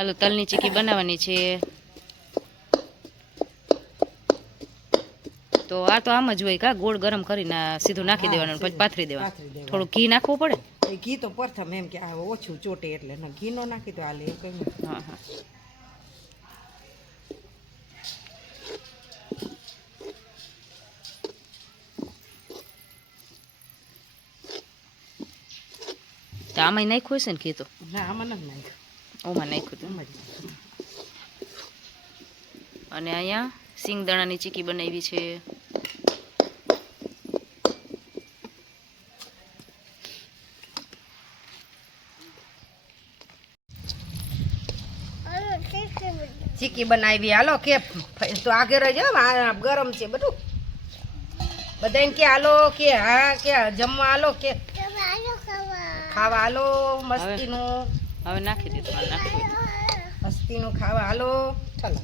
હાલો તલની ચીકી બનાવવાની છે. તો આ તો આમ જ હોય કા ગોળ ગરમ કરીને સીધું નાખી દેવાનું પછી પાથરી દેવાનું. થોડું ઘી નાખવું પડે? ઘી તો પ્રથમ એમ કે આ ઓછું ચોટે એટલે ઘી નો નાખી તો હાલે. હા હા. તો આમાં નાખ્યું હશે ને ઘી તો? ના આમાં નથી નાખ્યું. ઓમાં નાખ્યું હતું. જ. અને અહીંયા સિંગદાણાની ચીકી બનાવી છે. ચીકી બનાવી હાલો કે તો આગળ રહેજો ગરમ છે બધું. બધાને કે હાલો કે હા કે જમવા હાલો કે ખાવા હાલો મસ્તીનું. હવે નાખી દીધું હાલ નાખી હસ્તીનું ખાવા. હાલો. ચાલો.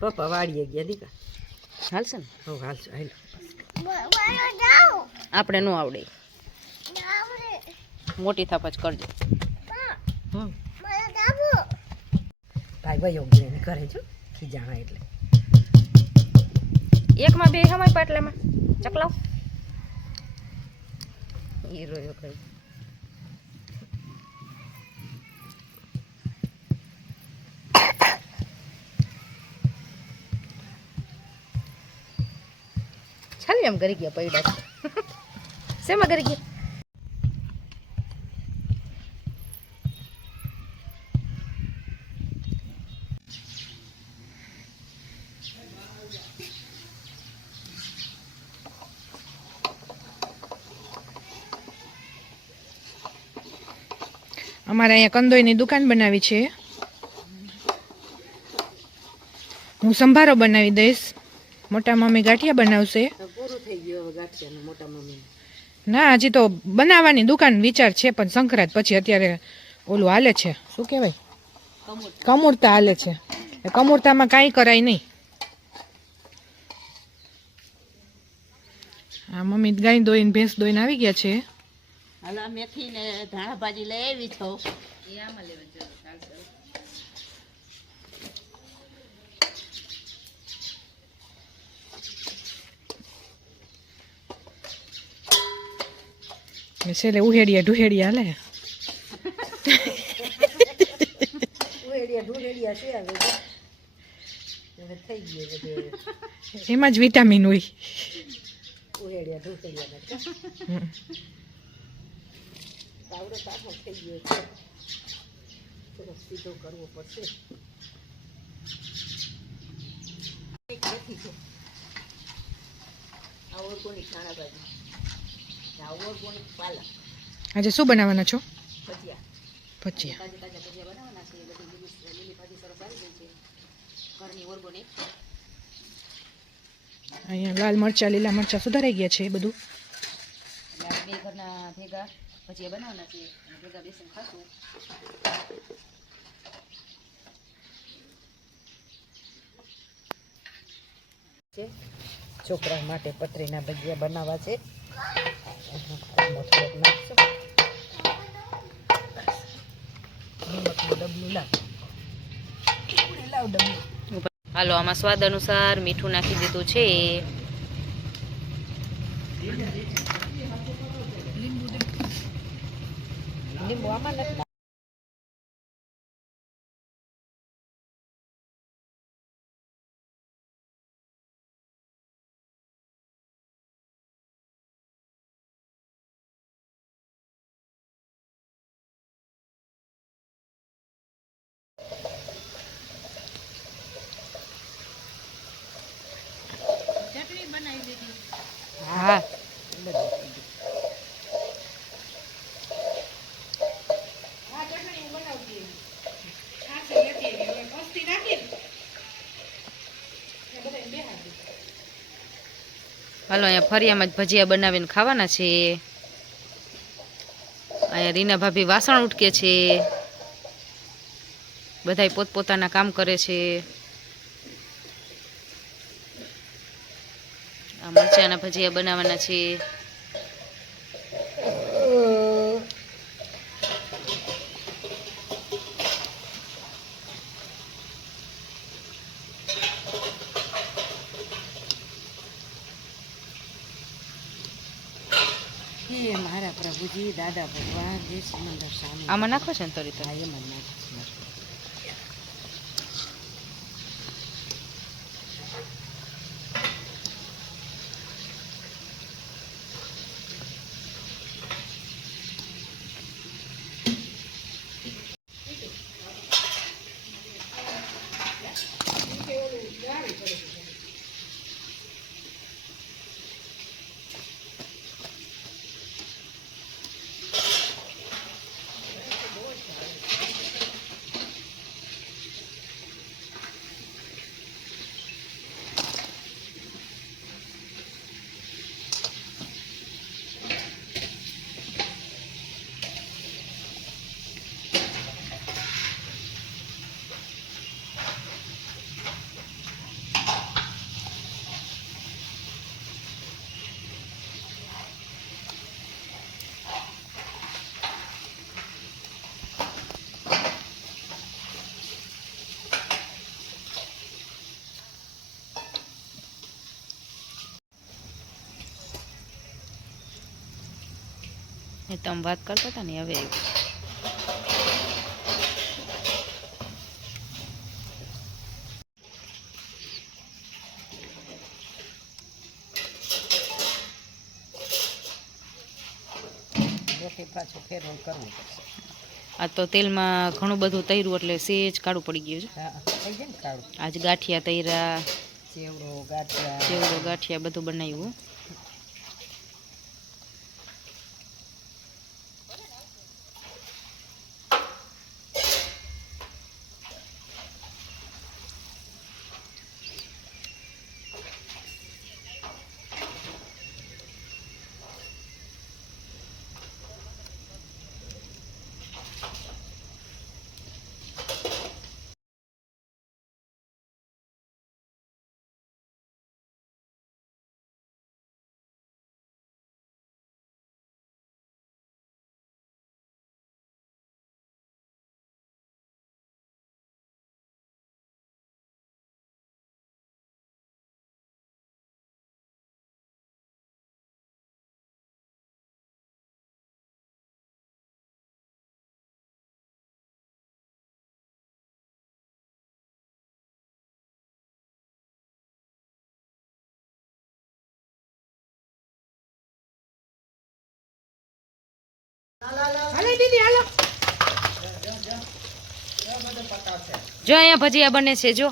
પપ્પા વાળીએ ગયા દીકરા હાલશે ને? હો હાલશે. હાલો. આપણે ન આવડે. મોટી થાપ જ કરજો. ભાઈ ભાઈ યોગ્ય કરે છો ખીજાણા એટલે. એકમાં બે હમાય પાટલામાં. ચકલાવ. એ રોયો કઈ. ચાલી એમ કરી ગયા પૈડા. શેમાં કરી ગયા? અમારે અહીંયા કંદોઈની દુકાન બનાવી છે. હું સંભારો બનાવી દઈશ. મોટા મમ્મી ગાંઠિયા બનાવશે. ના હજી તો બનાવવાની દુકાન વિચાર છે પણ સંક્રાંત પછી અત્યારે ઓલું હાલે છે. શું કહેવાય? કમૂરતા. હાલે છે. કમૂરતામાં કાંઈ કરાય નહીં. હા મમ્મી ગાય દોઈને ભેંસ દોઈને આવી ગયા છે. હાલા મેથી ને ધાણા ભાજી લઈ આવી છો. ને છેલ્લે ઉહેડિયા ઢુહેડિયા હાલે. ઉહેડિયા ઢુહેડિયા છે હવે થઈ ગયું એમાં જ વિટામિન હોય. ઉહેડિયા ઢુહેડિયા ને હમ. થઈ ગયો છે. થોડો સીધો કરવો પડશે. નથી છે આ ઓરગોની ધાણા ભાજી આ ઓર્ગોનિક પાલક. આજે શું બનાવવાના છો? ભજીયા. ભજીયા. તાજા તાજા ભજીયા બનાવવાના છે. બધી લીલી લીલી ભાજી સરસ આવી ગઈ છે. ઘરની ઓરગોની અહીંયા લાલ મરચા લીલા મરચા સુધારાઈ ગયા છે એ બધું. બે ઘરના ભેગા ભજીયા બનાવવાના છે. અને ભેગા બેસીને ખાશું. છોકરા માટે પતરીના ભજીયા બનાવવા છે. હાલો આમાં સ્વાદ અનુસાર મીઠું નાખી દીધું છે. લીંબુ હાલો, અહીંયા ફરિયામાં જ ભજીયા બનાવીને ખાવાના છે. અહીંયા રીના ભાભી વાસણ ઉટકે છે. બધાય પોતપોતાના કામ કરે છે. આ મરચાના ભજીયા બનાવવાના છે. દાદા ભગવાન જે સમંદર સામે આમાં નાખો છે ને તરી હા એમાં નાખો એ તમે વાત કરતા હતા ને હવે પાછું ફેરવું કરવું પડશે. આ તો તેલમાં ઘણું બધું તૈરું એટલે સેજ કાળું પડી ગયું છે. આજ ગાંઠિયા તૈરા ચેવડો ગાંઠિયા. ચેવડો ગાંઠિયા બધું બનાવ્યું. જો અહીંયા ભજીયા બને છે જો.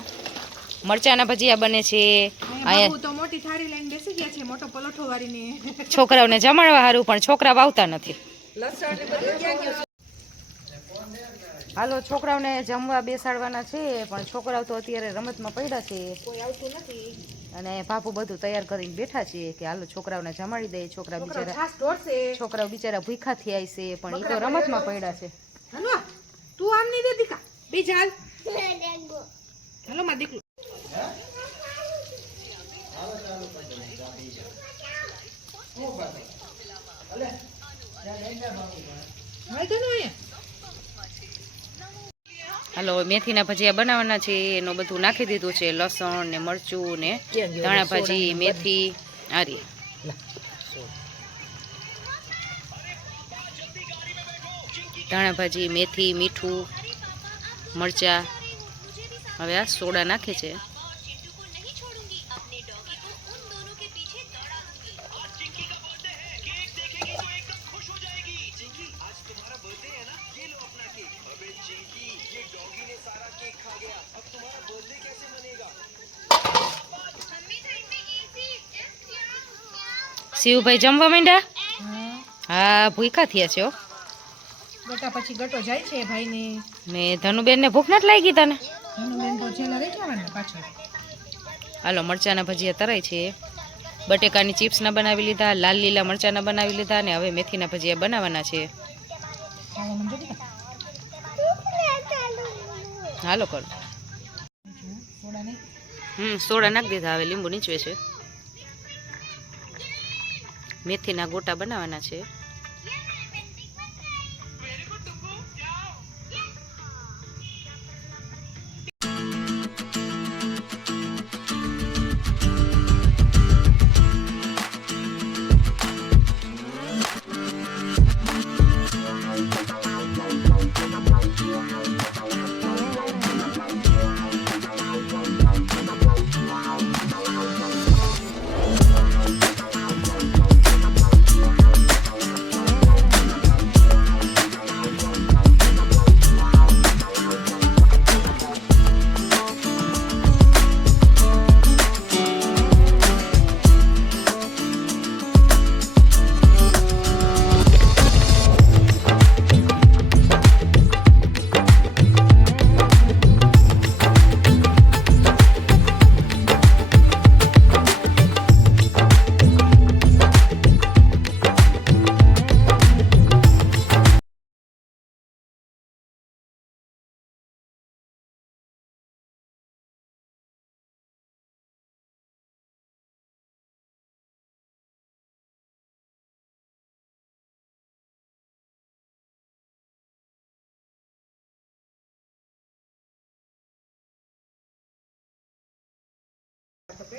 મરચાના ભજીયા બને છે. તો મોટી થાળી લઈને બેસી ગયા છે મોટો પલોઠો વાળીને. છોકરાઓને જમાડવા સારું પણ છોકરા આવતા નથી. હાલો છોકરાઓને જમવા બેસાડવાના છે પણ છોકરાઓ તો અત્યારે રમતમાં પડ્યા છે. કોઈ આવતું નથી. અને બાપુ બધું તૈયાર કરીને બેઠા છે કે હાલો છોકરાઓને જમાડી દે છોકરા બિચારા છોકરાઓ બિચારા ભૂખા થયા છે પણ એ તો રમતમાં પડ્યા છે. તું આમ નહીં દે દીકા બે ચાલ હાલો માં દીકલું હાલ તો ને અહીંયા હાલો મેથીના ભજીયા બનાવવાના છે એનું બધું નાખી દીધું છે લસણ ને મરચું ને ધાણા ભાજી મેથી આરી ધાણા ભાજી મેથી મીઠું મરચા. હવે આ સોડા નાખે છે. શિવભાઈ જમવા માંડ્યા? હા. ભૂખા થયા છે ગટા પછી ગટો જાય છે ભાઈને. ને ધનુબેન ને ભૂખ નથી લાગી તને? ધનુબેન તો છેલ્લા રહી જવાના પાછળ. હાલો મરચાના ભજીયા તરાય છે. બટેકાની ચિપ્સના બનાવી લીધા લાલ લીલા મરચાના બનાવી લીધા ને હવે મેથીના ભજીયા બનાવવાના છે. હાલો કરો. હમ સોડા નાખી દીધા હવે લીંબુ નીચવે છે. મેથીના ગોટા બનાવવાના છે.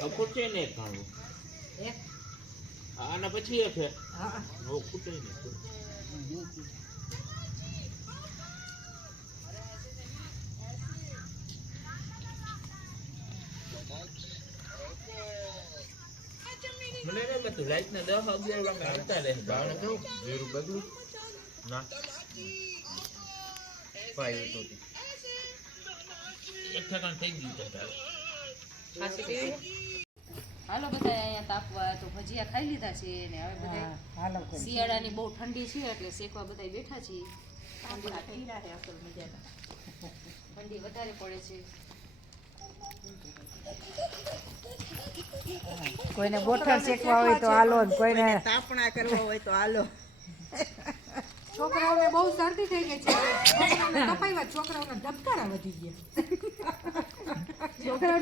ખૂટે ને ખાવું હે? આના પછી એ છે. હા. હવે ખૂટે ને મને ને મેં તો લાઈટ ના દસ અગિયાર વાગે આવતા રહે. ભાવને કેવું? જીરું બગડું ના. પાયો તો તે. એક ઠેકાણ થઈ ગયું છે તારે હાલો બધા અહીંયા તાપવા તો ભજીયા ખાઈ લીધા છે ને હવે બધા શિયાળાની બહુ ઠંડી છે એટલે શેકવા બધા બેઠા છીએ. ઠંડી વધારે પડે છે. કોઈને ગોઠણ શેકવા હોય તો હાલો કોઈને તાપણા કરવા હોય તો હાલો. છોકરાઓને બહુ શરદી થઈ ગઈ છે. છોકરાઓને તપાવ્યા છોકરાઓના ધબકારા વધી ગયા. છોકરાઓને